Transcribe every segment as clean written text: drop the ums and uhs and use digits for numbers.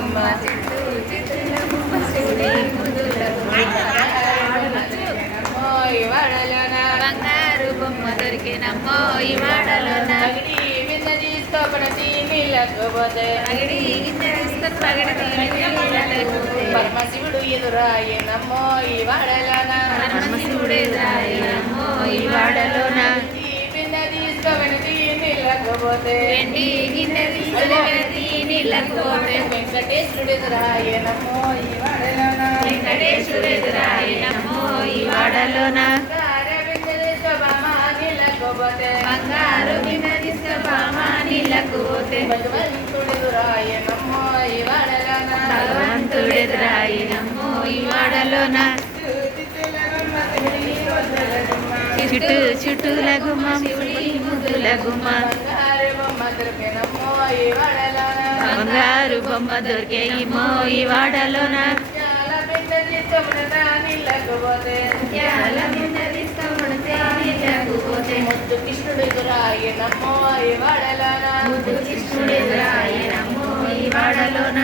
గుమ్మ చిట్టు చిట్టుల గుమ్మ శివుడి ముద్దుల గుమ్మ ఈ వాడలోన బంగారు బొమ్మ దొరికినమ్మో ఈ వాడలోన పగిడి విన్న తీసుకోపడసి నీళ్ళకపోతే పగిడి గింజ తీసుకొని పగిడి పరమశివుడు ఎదురాయనమ్మో ఈ వాడలోన పరమశివుడు ఎదురాయనమ్మో ఈ వాడలోన విన్న తీసుకోపడసి నీళ్ళకపోతే వెండి గిన్నె తీసుకొని నీళ్ళకపోతే వెంకటేశ్వరుడు ఎదురాయనమ్మో ఈ వాడలోన వెంకటేశ్వరుడు ఎదురాయనమ్మో ఈ వాడలోన బంగారు గిన్నె తీసుకపోతే భగవంతుడు ఎదురాయనమ్మో ఈ వాడలోన భగవంతుడు ఎదురాయనమ్మో ఈ వాడలోన చుట్టూ చుట్టూల గుమ్మ శివుడి ముద్దుల గుమ్మ బంగారు బొమ్మ దొరికేమో ఈ వాడలోన ముద్దు కృష్ణుడు ఎదురాయనమ్మో ఈ వాడలోన ముద్దు కృష్ణుడు ఎదురాయనమ్మో ఈ వాడలోన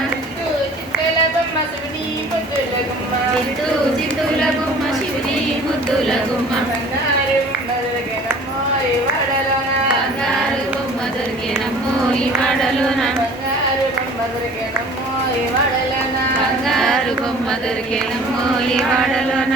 చిత్తుల బొమ్మ శివుడి ముద్దుల గుమ్మ చిత్తూ చిత్తుల బొమ్మ శివుడి ముద్దుల గుమ్మ బంగారు బొమ్మ దొరికేనమ్మో ఈ వాడలోన బంగారు బొమ్మ దొరికేనమ్మో ఈ వాడలోన బంగారు బొమ్మ దొరికేనమ్మో ఈ వాడలోన బంగారు బొమ్మ దొరికేనమ్మో ఈ వాడలోన